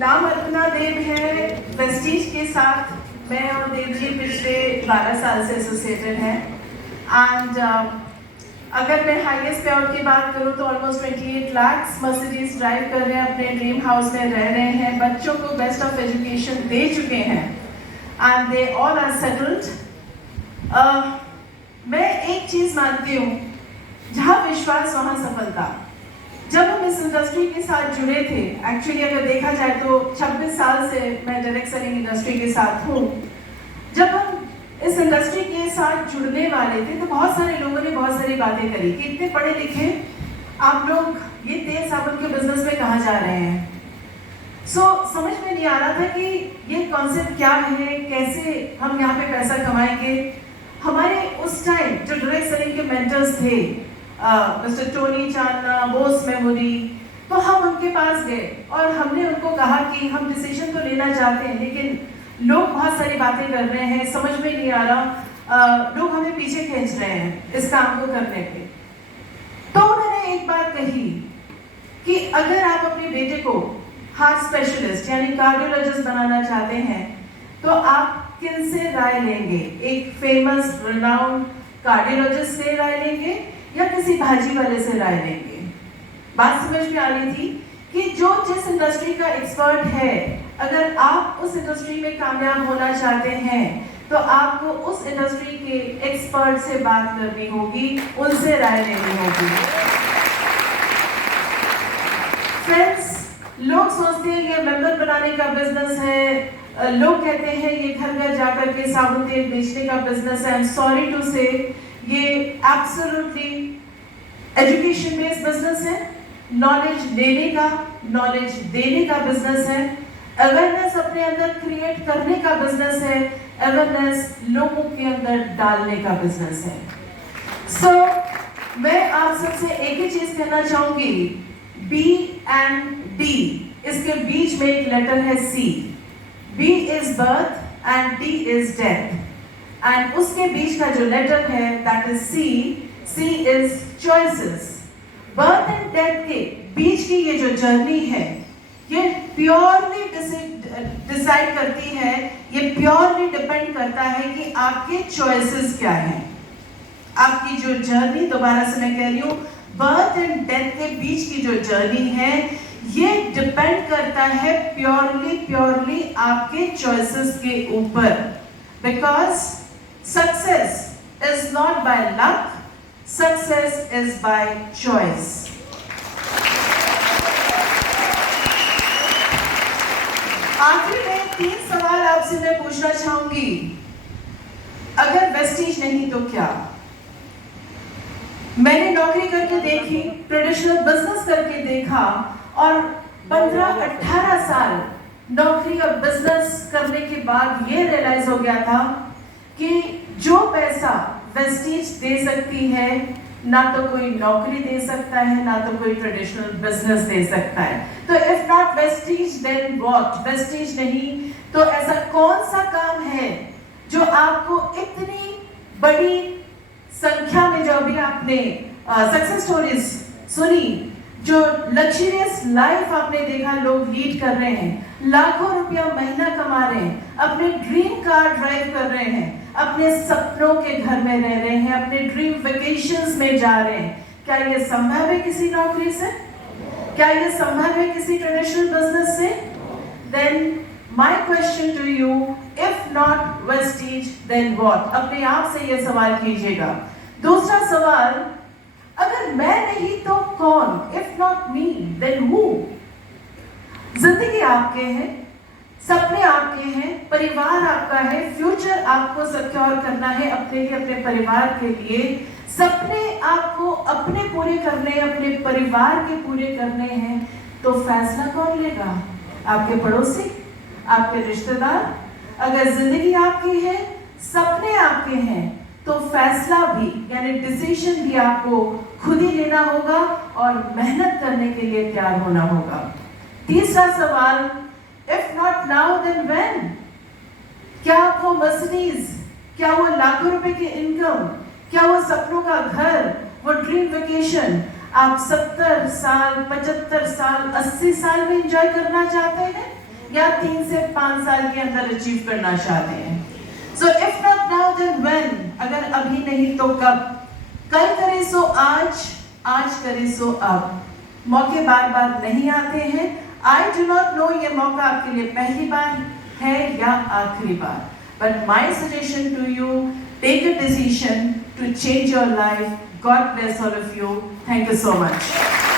नाम अर्पणा देव है। वेस्टीज के साथ मैं और देव जी पिछले 12 साल से एसोसिएटेड हैं। एंड अगर मैं हाईएस्ट पे आउट की बात करूँ तो ऑलमोस्ट 28 लाख मर्सिडीज ड्राइव कर रहे हैं, अपने ड्रीम हाउस में रह रहे हैं, बच्चों को बेस्ट ऑफ एजुकेशन दे चुके हैं and they all are settled. मैं एक चीज़ मानती हूँ, जहाँ विश्वास वहाँ सफलता। जब हम इस इंडस्ट्री के साथ जुड़े थे, एक्चुअली अगर देखा जाए तो 26 साल से मैं डायरेक्ट सेलिंग इंडस्ट्री के साथ हूँ। जब हम इस इंडस्ट्री के साथ जुड़ने वाले थे तो बहुत सारे लोगों ने बहुत सारी बातें करी कि इतने पढ़े लिखे आप लोग ये तेल साबुन के बिजनेस में कहाँ जा रहे हैं। समझ में नहीं आ रहा था कि ये कॉन्सेप्ट क्या है, कैसे हम यहाँ पे पैसा कमाएंगे। हमारे उस टाइम जो डायरेक्ट सेलिंग के मेंटर्स थे, मिस्टर टोनी चांदना, बोस मेमोरी, तो हम उनके पास गए और हमने उनको कहा कि हम डिसीजन तो लेना चाहते हैं लेकिन लोग बहुत सारी बातें कर रहे हैं, समझ में नहीं आ रहा, लोग हमें पीछे खींच रहे हैं इस काम को करने पे। तो उन्होंने एक बात कही कि अगर आप अपने बेटे को हार्ट स्पेशलिस्ट यानी कार्डियोलॉजिस्ट बनाना चाहते हैं तो आप किन से राय लेंगे? एक फेमस रिनाउंड कार्डियोलॉजिस्ट से राय लेंगे या किसी भाजी वाले से राय लेंगे? बात समझ में आ रही थी कि जो जिस इंडस्ट्री का एक्सपर्ट है, अगर आप उस इंडस्ट्री में कामयाब होना चाहते हैं तो आपको उस इंडस्ट्री के एक्सपर्ट से बात करनी होगी, उनसे राय लेनी होगी। फ्रेंड्स, लोग सोचते हैं ये मेंबर बनाने का बिजनेस है, लोग कहते हैं ये घर घर जाकर के साबुन तेल बेचने का बिजनेस है। आई एम सॉरी टू से, ये एब्सोल्युटली एजुकेशन बेस्ड बिजनेस है, नॉलेज देने का बिजनेस है, अवेयरनेस अपने अंदर क्रिएट करने का बिजनेस है, अवेयरनेस लोगों के अंदर डालने का बिजनेस है। मैं आप सबसे एक ही चीज कहना चाहूंगी, B and D, इसके बीच में एक लेटर है C। B is birth and D is death, and उसके बीच का जो लेटर है that is C is choices। Birth and death के बीच की ये जो जर्नी है, ये प्योरली डिसाइड करती है, ये प्योरली डिपेंड करता है कि आपके चॉइसेस क्या हैं। आपकी जो जर्नी, दोबारा से मैं कह रही हूँ, बर्थ एंड डेथ के बीच की जो जर्नी है, ये डिपेंड करता है प्योरली आपके चॉइसेस के ऊपर। Because success is not by luck, success is by choice. आखिर में 3 सवाल आपसे मैं पूछना चाहूंगी। अगर वेस्टीज नहीं तो क्या? मैंने नौकरी करके देखी, ट्रेडिशनल बिजनेस करके देखा और 15-18 साल नौकरी और बिजनेस करने के बाद ये रियलाइज हो गया था कि जो पैसा वेस्टीज दे सकती है, ना तो कोई नौकरी दे सकता है, ना तो कोई ट्रेडिशनल बिजनेस दे सकता है। तो if not Vestige then what? Vestige नहीं तो ऐसा कौन सा काम है जो आपको इतनी बड़ी संख्या में, जो अभी आपने सक्सेस स्टोरीज सुनी, जो लग्जरियस लाइफ आपने देखा, लोग लीड कर रहे हैं, लाखों रुपया महीना कमा रहे हैं, अपने ड्रीम कार ड्राइव कर रहे हैं, अपने सपनों के घर में रह रहे हैं, अपने ड्रीम वेकेशंस में जा रहे हैं। क्या ये संभव है किसी नौकरी से? क्या ये संभव है किसी ट्रेडिशनल बिजनेस से? Then my question to you, if not Vestige then what? अपने आप से ये सवाल कीजिएगा। दूसरा सवाल, अगर मैं नहीं तो कौन? If not me then who? जिंदगी आपके हैं, सपने आपके हैं, परिवार आपका है, फ्यूचर आपको सिक्योर करना है अपने लिए, अपने परिवार के लिए। सपने आपको अपने पूरे करने, अपने परिवार के पूरे करने हैं, तो फैसला कौन लेगा? आपके पड़ोसी, आपके रिश्तेदार? अगर जिंदगी आपकी है, सपने आपके हैं, तो फैसला भी यानी डिसीजन भी आपको खुद ही लेना होगा और मेहनत करने के लिए तैयार होना होगा। तीसरा सवाल, if not now then when? क्या वो मर्सिडीज, क्या वो लाखों रुपए की इनकम, क्या वो सपनों का घर, वो ड्रीम वेकेशन आप 70 साल, 75 साल, 80 साल में एंजॉय करना चाहते हैं? या 3 से 5 साल के अंदर अचीव करना चाहते हैं। So if not now then when, अगर अभी नहीं तो कब? कल करे सो आज, आज करे सो अब। मौके बार बार नहीं आते हैं। आई डू नॉट नो ये मौका आपके लिए पहली बार है या आखिरी बार, but my suggestion to you, take a decision to change your life. God bless all of you. Thank you so much.